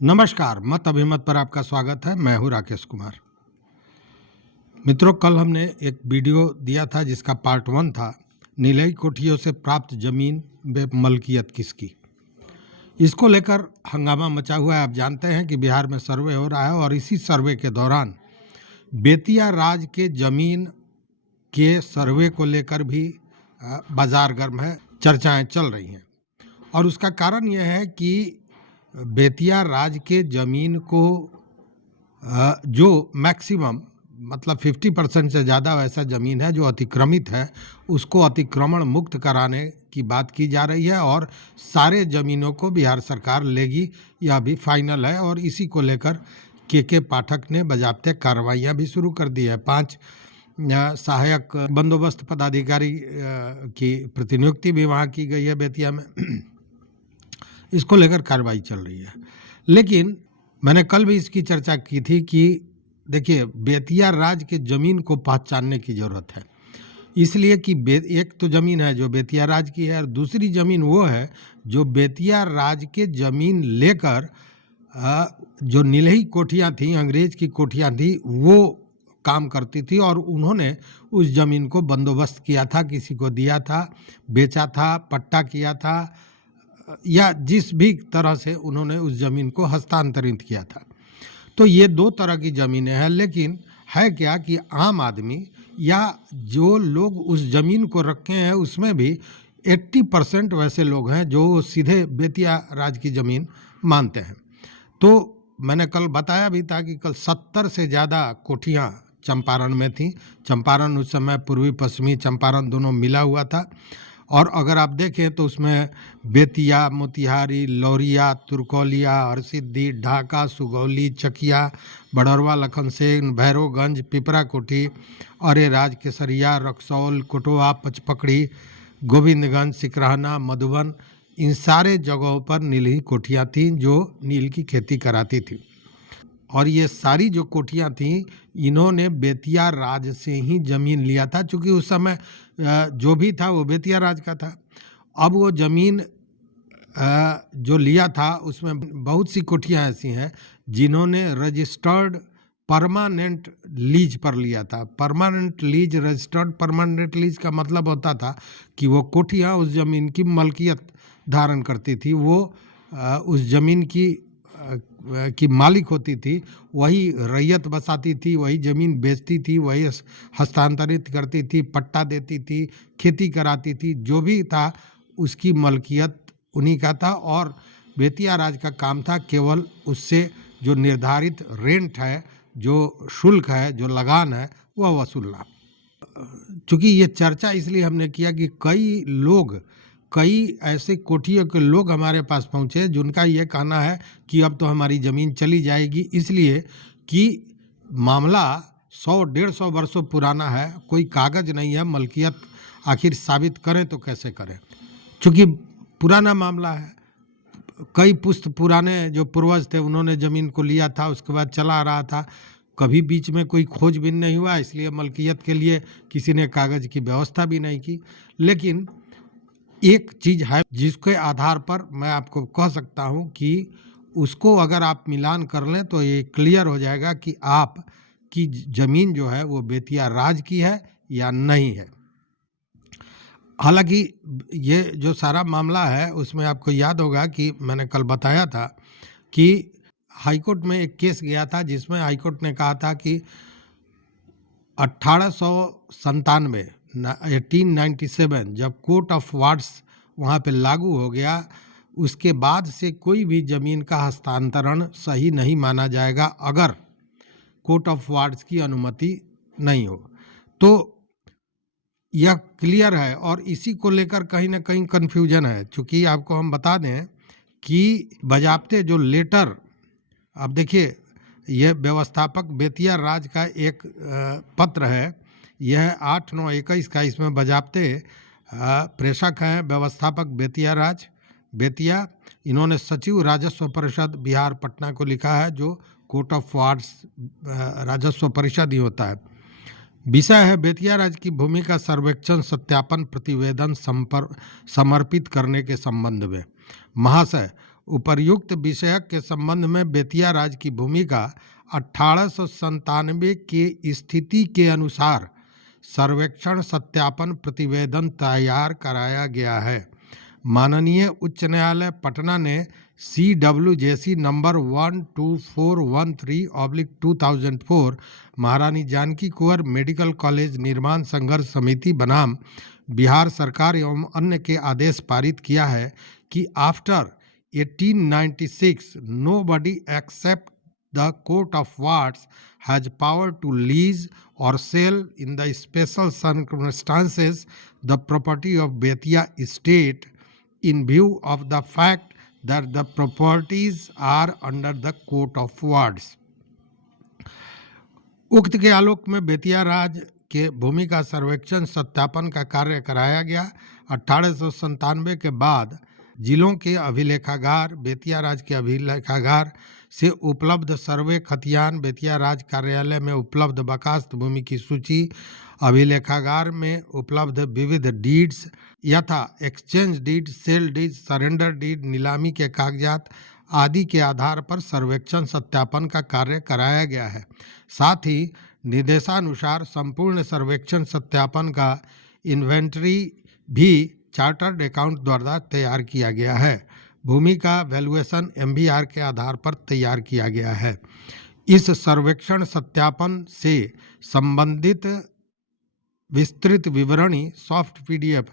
नमस्कार, मत अभिमत पर आपका स्वागत है। मैं हूं राकेश कुमार। मित्रों, कल हमने एक वीडियो दिया था जिसका पार्ट 1 था नीलई कोठियों से प्राप्त जमीन बे मलकियत किसकी। इसको लेकर हंगामा मचा हुआ है। आप जानते हैं कि बिहार में सर्वे हो रहा है और इसी सर्वे के दौरान बेतिया राज के जमीन के सर्वे को लेकर भी बाजार गर्म है, चर्चाएं चल रही हैं। और उसका कारण यह है कि बेतिया राज के जमीन को जो मैक्सिमम मतलब 50% से ज़्यादा वैसा ज़मीन है जो अतिक्रमित है, उसको अतिक्रमण मुक्त कराने की बात की जा रही है और सारे ज़मीनों को बिहार सरकार लेगी, यह भी फाइनल है। और इसी को लेकर के पाठक ने बाज़ाब्ते कार्रवाइयाँ भी शुरू कर दी है। 5 सहायक बंदोबस्त पदाधिकारी की प्रतिनियुक्ति भी वहाँ की गई है बेतिया में। इसको लेकर कार्रवाई चल रही है। लेकिन मैंने कल भी इसकी चर्चा की थी कि देखिए, बेतिया राज के ज़मीन को पहचानने की ज़रूरत है। इसलिए कि एक तो ज़मीन है जो बेतिया राज की है और दूसरी ज़मीन वो है जो बेतिया राज के ज़मीन लेकर जो नीलही कोठियाँ थीं, अंग्रेज की कोठियाँ थी, वो काम करती थी और उन्होंने उस ज़मीन को बंदोबस्त किया था, किसी को दिया था, बेचा था, पट्टा किया था या जिस भी तरह से उन्होंने उस ज़मीन को हस्तांतरित किया था। तो ये 2 तरह की ज़मीनें हैं। लेकिन है क्या कि आम आदमी या जो लोग उस ज़मीन को रखे हैं उसमें भी 80% वैसे लोग हैं जो सीधे बेतिया राज की ज़मीन मानते हैं। तो मैंने कल बताया भी था कि कल 70 से ज़्यादा कोठियाँ चंपारण में थीं। चंपारण उस समय पूर्वी पश्चिमी चंपारण दोनों मिला हुआ था और अगर आप देखें तो उसमें बेतिया, मोतिहारी, लौरिया, तुर्कौलिया, हरसिद्धि, ढाका, सुगौली, चकिया, बड़ौरवा, लखनसेन, भैरवगंज, पिपरा कोठी, अरेराज, केसरिया, रक्सौल, कोटवा, पचपकड़ी, गोविंदगंज, सिकरहना, मधुबन, इन सारे जगहों पर नील ही कोठियाँ थीं जो नील की खेती कराती थी। और ये सारी जो कोठियाँ थीं, इन्होंने बेतिया राज से ही ज़मीन लिया था, चूँकि उस समय जो भी था वो बेतिया राज का था। अब वो ज़मीन जो लिया था उसमें बहुत सी कोठियाँ ऐसी हैं जिन्होंने रजिस्टर्ड परमानेंट लीज पर लिया था। Permanent lease, registered permanent lease का मतलब होता था कि वो कोठियाँ उस ज़मीन की मलकियत धारण करती थी, वो उस ज़मीन की मालिक होती थी, वही रैयत बसाती थी, वही ज़मीन बेचती थी, वही हस्तांतरित करती थी, पट्टा देती थी, खेती कराती थी, जो भी था उसकी मलकियत उन्हीं का था। और बेतिया राज का काम था केवल उससे जो निर्धारित रेंट है, जो शुल्क है, जो लगान है, वह वसूलना। चूँकि ये चर्चा इसलिए हमने किया कि कई ऐसे कोठियों के लोग हमारे पास पहुँचे जिनका ये कहना है कि अब तो हमारी ज़मीन चली जाएगी, इसलिए कि मामला 100-150 वर्षों पुराना है, कोई कागज़ नहीं है, मलकियत आखिर साबित करें तो कैसे करें, चूँकि पुराना मामला है। कई पुश्त पुराने जो पूर्वज थे उन्होंने ज़मीन को लिया था, उसके बाद चला आ रहा था, कभी बीच में कोई खोजबीन नहीं हुआ, इसलिए मलकियत के लिए किसी ने कागज़ की व्यवस्था भी नहीं की। लेकिन एक चीज़ है जिसके आधार पर मैं आपको कह सकता हूँ कि उसको अगर आप मिलान कर लें तो ये क्लियर हो जाएगा कि आप की ज़मीन जो है वो बेतिया राज की है या नहीं है। हालांकि ये जो सारा मामला है उसमें आपको याद होगा कि मैंने कल बताया था कि हाईकोर्ट में एक केस गया था जिसमें हाईकोर्ट ने कहा था कि 1897 1897 जब कोर्ट ऑफ वार्ड्स वहाँ पे लागू हो गया, उसके बाद से कोई भी ज़मीन का हस्तांतरण सही नहीं माना जाएगा अगर कोर्ट ऑफ वार्ड्स की अनुमति नहीं हो। तो यह क्लियर है और इसी को लेकर कहीं ना कहीं कन्फ्यूजन है। चूँकि आपको हम बता दें कि बजाब्ते जो लेटर, अब देखिए, यह व्यवस्थापक बेतिया राज का एक पत्र है, यह 8/9/21 का, इसमें बजाब्ते प्रेषक हैं व्यवस्थापक बेतिया राज, बेतिया। इन्होंने सचिव राजस्व परिषद बिहार पटना को लिखा है, जो कोर्ट ऑफ वार्ड्स राजस्व परिषद ही होता है। विषय है बेतिया राज की भूमि का सर्वेक्षण सत्यापन प्रतिवेदन समर्पित करने के संबंध में। महाशय, उपर्युक्त विषयक के संबंध में बेतिया राज्य की भूमिका 1897 के स्थिति के अनुसार सर्वेक्षण सत्यापन प्रतिवेदन तैयार कराया गया है। माननीय उच्च न्यायालय पटना ने CWJC नंबर 12413/2004 महारानी जानकी कुंवर मेडिकल कॉलेज निर्माण संघर्ष समिति बनाम बिहार सरकार एवं अन्य के आदेश पारित किया है कि after 1896 nobody except the court of wards has power to lease or sell in the special circumstances the property of Betia estate in view of the fact that the properties are under the court of wards। उक्त के आलोक में बेतिया राज्य के भूमि का सर्वेक्षण सत्यापन का कार्य कराया गया। 1897 के बाद जिलों के अभिलेखागार बेतिया राज्य के अभिलेखागार से उपलब्ध सर्वे खतियान, बेतिया राज्य कार्यालय में उपलब्ध बकास्त भूमि की सूची, अभिलेखागार में उपलब्ध विविध डीड्स यथा exchange deed, sale deed, surrender deed, नीलामी के कागजात आदि के आधार पर सर्वेक्षण सत्यापन का कार्य कराया गया है। साथ ही निर्देशानुसार संपूर्ण सर्वेक्षण सत्यापन का इन्वेंटरी भी चार्टर्ड अकाउंट द्वारा तैयार किया गया है। भूमि का वैल्यूएशन MVR के आधार पर तैयार किया गया है। इस सर्वेक्षण सत्यापन से संबंधित विस्तृत विवरणी सॉफ्ट PDF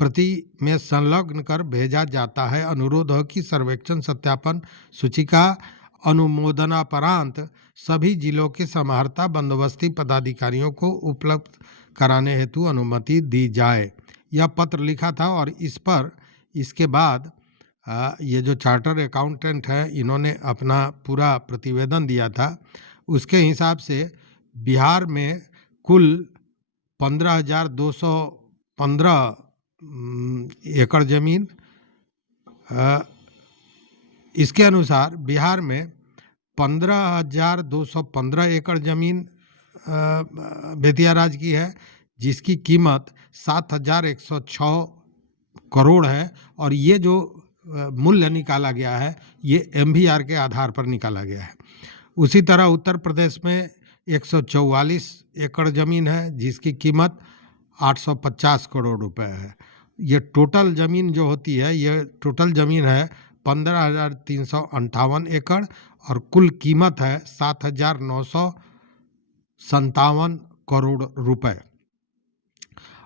प्रति में संलग्न कर भेजा जाता है। अनुरोध है कि सर्वेक्षण सत्यापन सूचिका अनुमोदनापरांत सभी जिलों के समाहर्ता बंदोबस्ती पदाधिकारियों को उपलब्ध कराने हेतु अनुमति दी जाए। यह पत्र लिखा था और इस पर इसके बाद ये जो चार्टर अकाउंटेंट हैं इन्होंने अपना पूरा प्रतिवेदन दिया था। उसके हिसाब से बिहार में कुल 15,215 एकड़ जमीन, इसके अनुसार बिहार में 15,215 एकड़ जमीन बेतिया राज्य की है, जिसकी कीमत 7,106 करोड़ है और ये जो मूल्य निकाला गया है ये MVR के आधार पर निकाला गया है। उसी तरह उत्तर प्रदेश में 144 एकड़ जमीन है जिसकी कीमत 850 करोड़ रुपए है। ये टोटल ज़मीन जो होती है ये टोटल ज़मीन है 15,358 एकड़ और कुल कीमत है 7,957 करोड़ रुपए।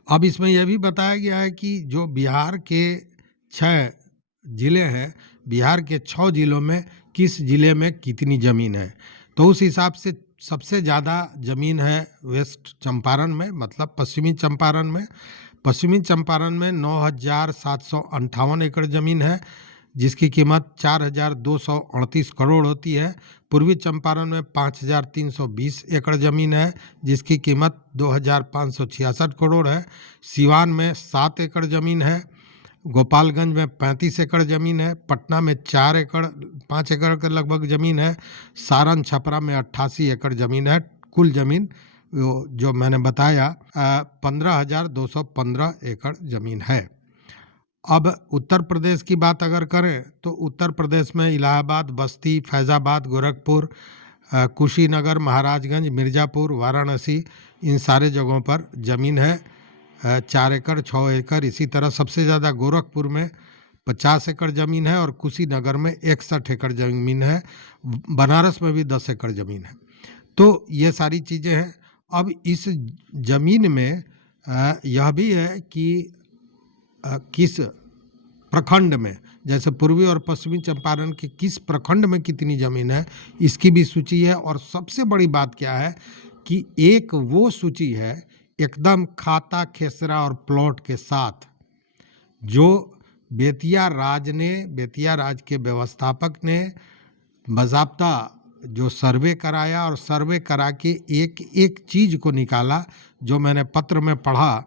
अब इसमें यह भी बताया गया है कि जो बिहार के 6 जिले हैं, बिहार के 6 जिलों में किस जिले में कितनी ज़मीन है, तो उस हिसाब से सबसे ज़्यादा ज़मीन है वेस्ट चंपारण में, मतलब पश्चिमी चंपारण में। पश्चिमी चंपारण में 9,758 एकड़ ज़मीन है जिसकी कीमत 4,238 करोड़ होती है। पूर्वी चंपारण में 5,320 एकड़ ज़मीन है जिसकी कीमत 2,566 करोड़ है। सिवान में 7 एकड़ ज़मीन है। गोपालगंज में 35 एकड़ ज़मीन है। पटना में 5 एकड़ के लगभग ज़मीन है। सारण छपरा में 88 एकड़ ज़मीन है। कुल ज़मीन जो मैंने बताया 15,215 एकड़ ज़मीन है। अब उत्तर प्रदेश की बात अगर करें तो उत्तर प्रदेश में इलाहाबाद, बस्ती, फैज़ाबाद, गोरखपुर, कुशीनगर, महाराजगंज, मिर्ज़ापुर, वाराणसी, इन सारे जगहों पर ज़मीन है 4 एकड़, 6 एकड़। इसी तरह सबसे ज़्यादा गोरखपुर में 50 एकड़ ज़मीन है और कुशीनगर में 61 एकड़ ज़मीन है। बनारस में भी 10 एकड़ ज़मीन है। तो ये सारी चीज़ें हैं। अब इस ज़मीन में यह भी है कि किस प्रखंड में, जैसे पूर्वी और पश्चिमी चंपारण के किस प्रखंड में कितनी ज़मीन है, इसकी भी सूची है। और सबसे बड़ी बात क्या है कि एक वो सूची है एकदम खाता खेसरा और प्लॉट के साथ, जो बेतिया राज के व्यवस्थापक ने बाज़ाब्ता जो सर्वे कराया और सर्वे करा के एक एक चीज़ को निकाला, जो मैंने पत्र में पढ़ा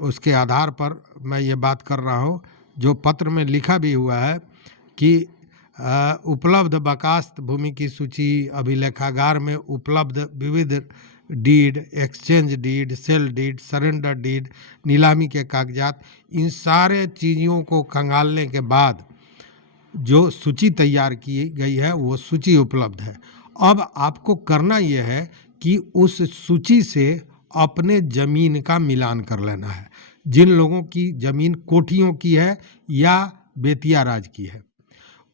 उसके आधार पर मैं ये बात कर रहा हूँ। जो पत्र में लिखा भी हुआ है कि उपलब्ध बकास्त भूमि की सूची, अभिलेखागार में उपलब्ध विविध deed, exchange deed, sale deed, surrender deed, नीलामी के कागजात, इन सारे चीज़ों को खंगालने के बाद जो सूची तैयार की गई है वो सूची उपलब्ध है। अब आपको करना यह है कि उस सूची से अपने ज़मीन का मिलान कर लेना है। जिन लोगों की ज़मीन कोठियों की है या बेतिया राज की है,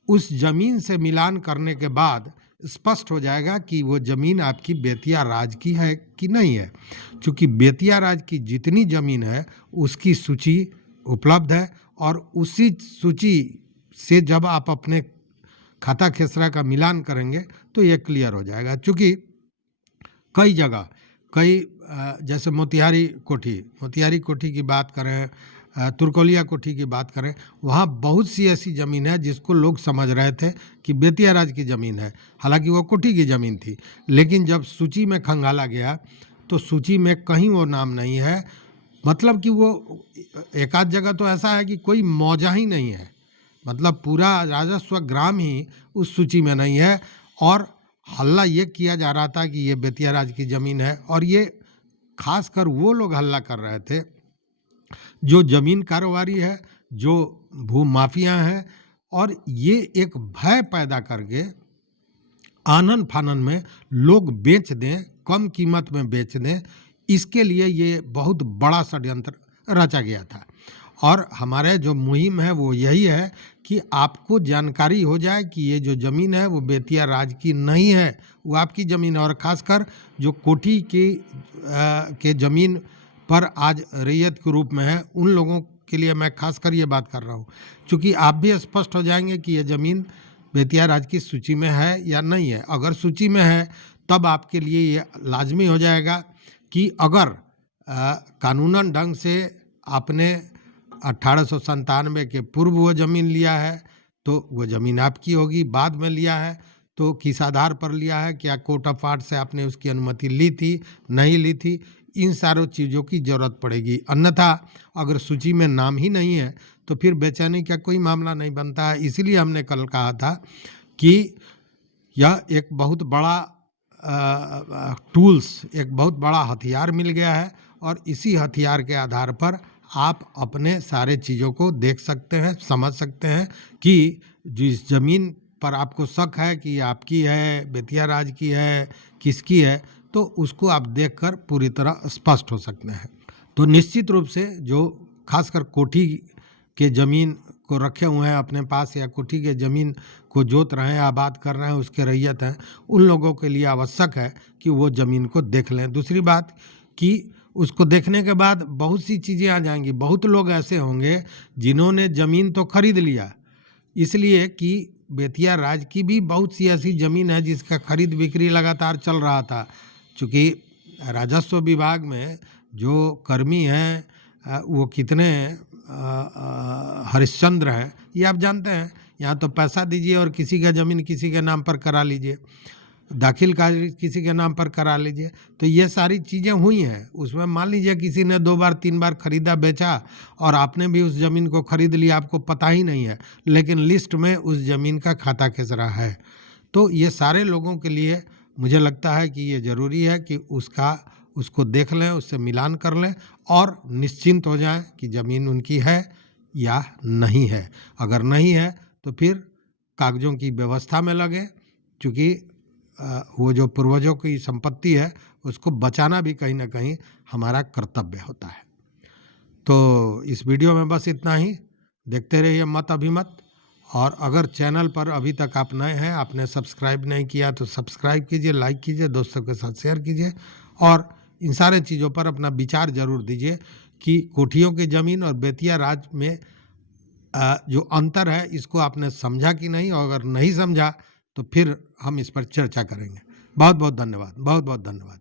उस ज़मीन से मिलान करने के बाद स्पष्ट हो जाएगा कि वो ज़मीन आपकी बेतिया राज की है कि नहीं है। चूँकि बेतिया राज की जितनी ज़मीन है उसकी सूची उपलब्ध है और उसी सूची से जब आप अपने खाता खेसरा का मिलान करेंगे तो ये क्लियर हो जाएगा। चूँकि कई जगह जैसे मोतिहारी कोठी की बात करें, तुर्कोलिया कोठी की बात करें, वहाँ बहुत सी ऐसी ज़मीन है जिसको लोग समझ रहे थे कि बेतिया राज की ज़मीन है, हालांकि वो कोठी की ज़मीन थी। लेकिन जब सूची में खंगाला गया तो सूची में कहीं वो नाम नहीं है। मतलब कि वो एक आध जगह तो ऐसा है कि कोई मौजा ही नहीं है, मतलब पूरा राजस्व ग्राम ही उस सूची में नहीं है। और हल्ला ये किया जा रहा था कि ये बेतिया राज की ज़मीन है, और ये खासकर वो लोग हल्ला कर रहे थे जो ज़मीन कारोबारी है, जो भूमाफिया हैं, और ये एक भय पैदा करके आनन फानन में लोग बेच दें, कम कीमत में बेच दें, इसके लिए ये बहुत बड़ा षड्यंत्र रचा गया था। और हमारे जो मुहिम है वो यही है कि आपको जानकारी हो जाए कि ये जो ज़मीन है वो बेतिया राज की नहीं है, वो आपकी ज़मीन है। और ख़ासकर जो कोठी के ज़मीन पर आज रैयत के रूप में है, उन लोगों के लिए मैं खासकर ये बात कर रहा हूँ, क्योंकि आप भी स्पष्ट हो जाएंगे कि ये ज़मीन बेतिया राज की सूची में है या नहीं है। अगर सूची में है तब आपके लिए ये लाजमी हो जाएगा कि अगर कानूनन ढंग से आपने 1897 के पूर्व वो ज़मीन लिया है तो वो ज़मीन आपकी होगी, बाद में लिया है तो किस आधार पर लिया है, क्या कोर्ट ऑफ आर्ट से आपने उसकी अनुमति ली थी, नहीं ली थी, इन सारों चीज़ों की ज़रूरत पड़ेगी। अन्यथा अगर सूची में नाम ही नहीं है तो फिर बेचैनी का कोई मामला नहीं बनता है। इसीलिए हमने कल कहा था कि यह एक बहुत बड़ा एक बहुत बड़ा हथियार मिल गया है, और इसी हथियार के आधार पर आप अपने सारे चीज़ों को देख सकते हैं, समझ सकते हैं कि जिस ज़मीन पर आपको शक है कि आपकी है, बेतिया राज की है, किसकी है, तो उसको आप देखकर पूरी तरह स्पष्ट हो सकते हैं। तो निश्चित रूप से जो खासकर कोठी के ज़मीन को रखे हुए हैं अपने पास, या कोठी के ज़मीन को जोत रहे हैं, आबाद कर रहे हैं, उसके रैयत हैं, उन लोगों के लिए आवश्यक है कि वो ज़मीन को देख लें। दूसरी बात कि उसको देखने के बाद बहुत सी चीज़ें आ जाएंगी। बहुत लोग ऐसे होंगे जिन्होंने ज़मीन तो खरीद लिया, इसलिए कि बेतिया राज की भी बहुत सी ऐसी ज़मीन है जिसका खरीद बिक्री लगातार चल रहा था। चूँकि राजस्व विभाग में जो कर्मी हैं वो कितने हरिश्चंद्र हैं ये आप जानते हैं। यहाँ तो पैसा दीजिए और किसी का ज़मीन किसी के नाम पर करा लीजिए, दाखिल कागज किसी के नाम पर करा लीजिए। तो ये सारी चीज़ें हुई हैं। उसमें मान लीजिए किसी ने 2 बार 3 बार खरीदा बेचा और आपने भी उस ज़मीन को खरीद लिया, आपको पता ही नहीं है, लेकिन लिस्ट में उस ज़मीन का खाता खेसरा है। तो ये सारे लोगों के लिए मुझे लगता है कि ये ज़रूरी है कि उसको देख लें, उससे मिलान कर लें और निश्चिंत हो जाएं कि ज़मीन उनकी है या नहीं है। अगर नहीं है तो फिर कागज़ों की व्यवस्था में लगे, क्योंकि वो जो पूर्वजों की संपत्ति है उसको बचाना भी कहीं ना कहीं हमारा कर्तव्य होता है। तो इस वीडियो में बस इतना ही। देखते रहिए मत अभिमत। और अगर चैनल पर अभी तक आप नए हैं, आपने सब्सक्राइब नहीं किया तो सब्सक्राइब कीजिए, लाइक कीजिए, दोस्तों के साथ शेयर कीजिए, और इन सारे चीज़ों पर अपना विचार ज़रूर दीजिए कि कोठियों की ज़मीन और बेतिया राज में जो अंतर है इसको आपने समझा कि नहीं, और अगर नहीं समझा तो फिर हम इस पर चर्चा करेंगे। बहुत बहुत धन्यवाद, बहुत बहुत धन्यवाद।